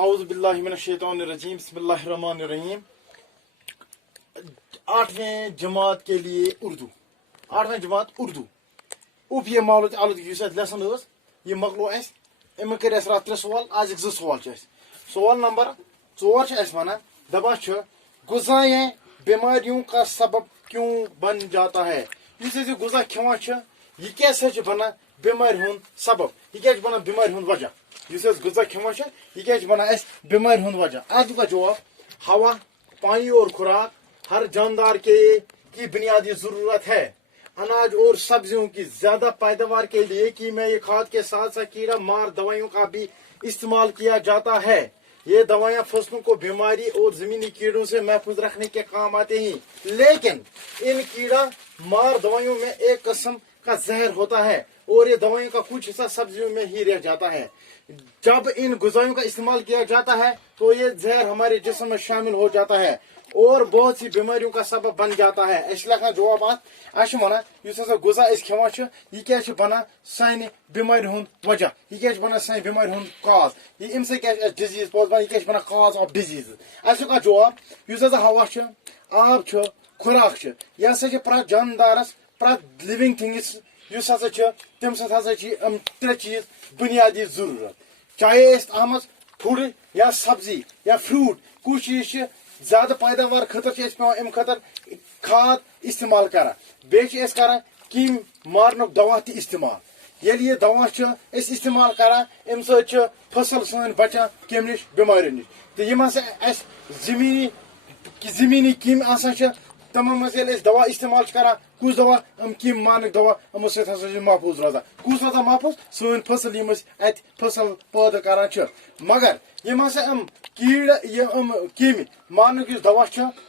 اعوذ باللہ من الشیطان الرجیم بسم اللہ الرحمن الرحیم 8ویں جماعت کے لیے اردو 8ویں جماعت اردو اوپ یہ مولود آلودگی یس لیسن یہ مکلو اس ام کر اس رات 3 سوال آج 2 سوال سوال نمبر 4 اس ونان دپان غذائیں بیماریوں کا سبب کیوں بن جاتا ہے اس غذا کھوان یہ کیسے بنان بیماری ہند سبب یہ بنان بیماری ہند وجہ اس غذا کھوان یہ بنان اس بیماری ہند وجہ اتھ کا جواب ہوا پانی اور خوراک ہر جاندار کی بنیادی ضرورت ہے اناج اور سبزیوں کی زیادہ پیداوار کے لیے کیمیائی کھاد کے ساتھ ساتھ کیڑا مار دوائیوں کا بھی استعمال کیا جاتا ہے یہ دوائیاں فصلوں کو بیماری اور زمینی کیڑوں سے محفوظ رکھنے کے کام آتے ہیں لیکن ان کیڑا مار دوائیوں میں ایک قسم کا زہر ہوتا ہے اور یہ دوائیوں کا کچھ حصہ سبزیوں میں ہی رہ جاتا ہے جب ان غذائیوں کا استعمال کیا جاتا ہے تو یہ زہر ہمارے جسم میں شامل ہو جاتا ہے اور بہت سی بیماریوں کا سبب بن جاتا ہے اس لکھان جوابات اس غذا کھوان یہ کیا بنان سانہ بیماری ہند وجہ یہ کیا بنان سانہ بیماری ہند کاز یہ ام سب ڈزیز بنان یہ بنان کاز آف ڈزیز اس کا جواب اس ہوا آب خوراک یہ ہسا پرت جاندارس پرت لونگ تھنگس اس ہسا تم ست ہسا 3 چیز بنیادی ضرورت چاہے ات مز فوڈ یا سبزی یا فروٹ کچھ چیز زیادہ پیداوار خاطر پیوان ام خاطر کھاد استعمال کران بیٚیہِ چھِ کران کیم مارنُک دوا تہِ استعمال ییٚلہِ یہِ دوا استعمال کران ام سۭتۍ فصل سٲنۍ بچان کمہِ نش بیماریو نش تہٕ یِم ہسا اسہِ زمینی کیم آسان تمو مز دوا استعمال کران کس دوا کیم مارنک دوا یمو سۭتۍ ہسا محفوظ روزان کس روزان محفوظ سٲنۍ فصل یم ات فصل پٲدٕ کران مگر یم ہسا کیمہِ مارنک اس دوا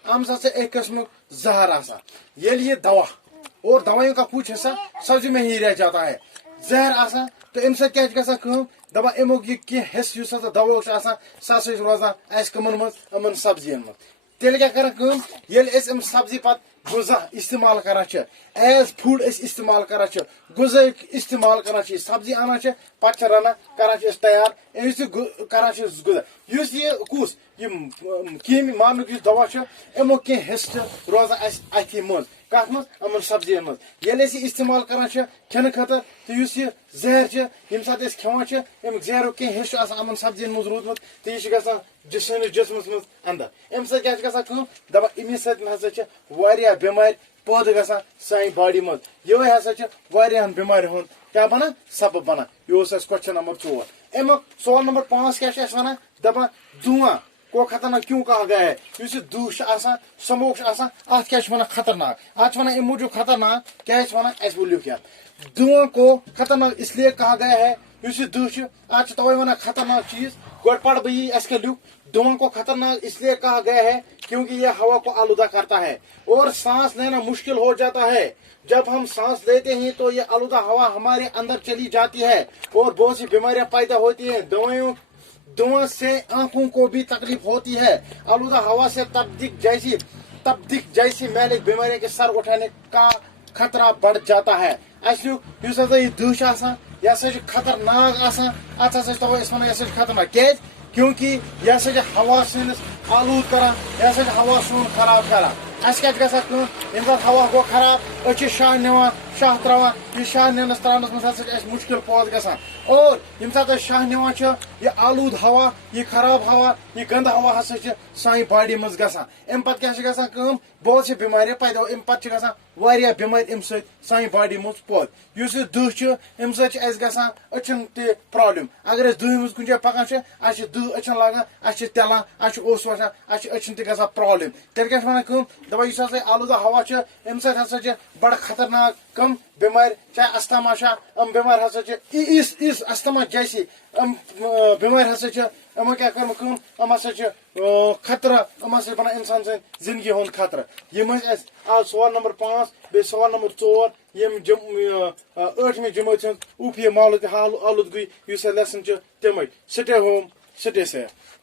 ام ہسا ایک قسم زہر آسان ییٚلہِ یہ دوا اور دوائیوں کا کچھ حصہ سبزی میں ہی رہ جاتا ہے زہر آسان تو ام سۭتۍ کیٛاہ چھِ گژھان کٲم دپان امیُک یہِ کینٛہہ حصہٕ یُس ہسا دواہُک چھُ آسان سُہ ہسا چھُ روزان اَسہِ کٕمن منٛز یِمن سبزین منٛز تیٚلہِ کیٛاہ کران کٲم ییٚلہِ أسۍ یِم سبزی پتہٕ غذا استعمال کران ایز فوڈ أسۍ استعمال کران غذا استعمال کران سبزی انان پتہٕ چھِ رنان کران أسۍ تیار أمِس تہِ کران غذا یُس یہِ کُس یِم کیمۍ مارنُک یُس دوا امیُک کینٛہہ حصہٕ چھِ روزان اَسہِ أتھی منٛز کتھ منٛز یِمن سبزین منٛز ییٚلہِ أسۍ یہِ استعمال کران کھٮ۪نہٕ خٲطرٕ تہٕ یُس یہِ زہر ییٚمہِ ساتہٕ أسۍ کھٮ۪وان امیُک زہرُک کینٛہہ حصہٕ چھُ آسان یِمن سبزین منٛز روٗدمُت تہٕ یہِ چھُ گژھان سٲنِس جسمس منٛز اندر امہِ سۭتۍ کیٛاہ چھِ گژھان کٲم دپان امی سۭتۍ ہسا چھِ واریاہ بٮ۪مارِ پٲدٕ گژھان سانہِ باڈی منٛز یِہوے ہسا چھِ واریاہن بٮ۪مارٮ۪ن ہُنٛد کیٛاہ بنان سبب بنان یہِ اوس اسہِ کوسچن نمبر 4 امیُک سوال نمبر 5 کیٛاہ چھُ اسہِ ونان دپان دھواں کو خطرناک کیوں کہا گیا ہے یُس یہِ دُہ چھُ آسان سموک چھُ آسان اتھ کیٛاہ چھِ ونان خطرناک اتھ چھِ ونان امہِ موٗجوٗب خطرناک کیٛاہ چھِ ونان اسہِ بوٗلِو کیٛاہ دھواں کو خطرناک اس لیے کہا گیا ہے یُس یہِ دُہ چھُ اتھ چھِ توے ونان خطرناک چیز گۄڈٕ پرٕ بہٕ یی اسہِ کیٛاہ لیوٗکھ دھواں کو خطرناک اس لیے کہا گیا ہے کیونکہ یہ ہوا کو آلودہ کرتا ہے اور سانس لینا مشکل ہو جاتا ہے جب ہم سانس لیتے ہیں تو یہ آلودہ ہوا ہمارے اندر چلی جاتی ہے اور بہت سی بیماریاں پیدا ہوتی ہیں دھواں سے آنکھوں کو بھی تکلیف ہوتی ہے آلودہ ہوا سے تپدق جیسی میلک بیماریوں کے سر اٹھانے کا خطرہ بڑھ جاتا ہے اس یہ دہ یہ ہسا خطرناک آسان ات ہسا توے ونان یہ خطرناک کیٛازِ کیونکہ یہ ہسا ہوا سٲنِس آلود کران یہ ہسا ہوا سون خراب کران اس کیا گژھان کٲم ییٚمہِ ساتہٕ ہوا گوٚو خراب أسۍ چھِ شاہ نِوان شاہ تراوان یہِ شاہ نِنس تراونس منٛز ہسا چھِ اسہِ مُشکل پٲدٕ گژھان اور ییٚمہِ ساتہٕ أسۍ شاہ نِوان چھِ یہِ آلود ہوا یہِ خراب ہوا یہِ گنٛدٕ ہوا ہسا چھِ سانہِ باڈی منٛز گژھان امہِ پتہٕ کیٛاہ چھِ گژھان کٲم بہت سی بیماریاں پیدا امہِ پتہٕ چھِ گژھان واریاہ بیمارِ امہِ سۭتۍ سانہِ باڈی منٛز پٲدٕ یُس یہِ دٕہ چھُ امہِ سۭتۍ چھِ اسہِ گژھان أچھن تہِ پرابلم اگر أسۍ دٕہہِ منٛز کُنہِ جایہِ پکان چھِ اسہِ چھِ دٕہ أچھن لاگان اسہِ چھِ تیلان اسہِ چھُ اوٚس وسان اسہِ چھِ أچھن تہِ گژھان پرابلم تیٚلہِ کیٛاہ چھِ ونان کٲم دپان یُس ہسا آلودہ ہوا چھُ امہِ سۭتۍ ہسا چھِ بڑٕ خطرناک کم بیمارِ چاہے استھما یم بیمارِ ہسا چھِ استھما جیسی بیمارِ ہسا چھِ یِمو کیٛاہ کٔرمٕژ کٲم یِم ہسا چھِ خطرٕ یِم ہسا چھِ بنان انسان سٕنٛدِ زندگی ہُنٛد خطرٕ یِم ٲسۍ اسہِ آز سوال نمبر 5 بیٚیہِ سوال نمبر 4 یِم 8مہِ جمٲژ ہٕنٛز اوٗفی ماحولُک آلودگی یُس لیسن چھِ تِمے سٹے ہوم سٹے سیف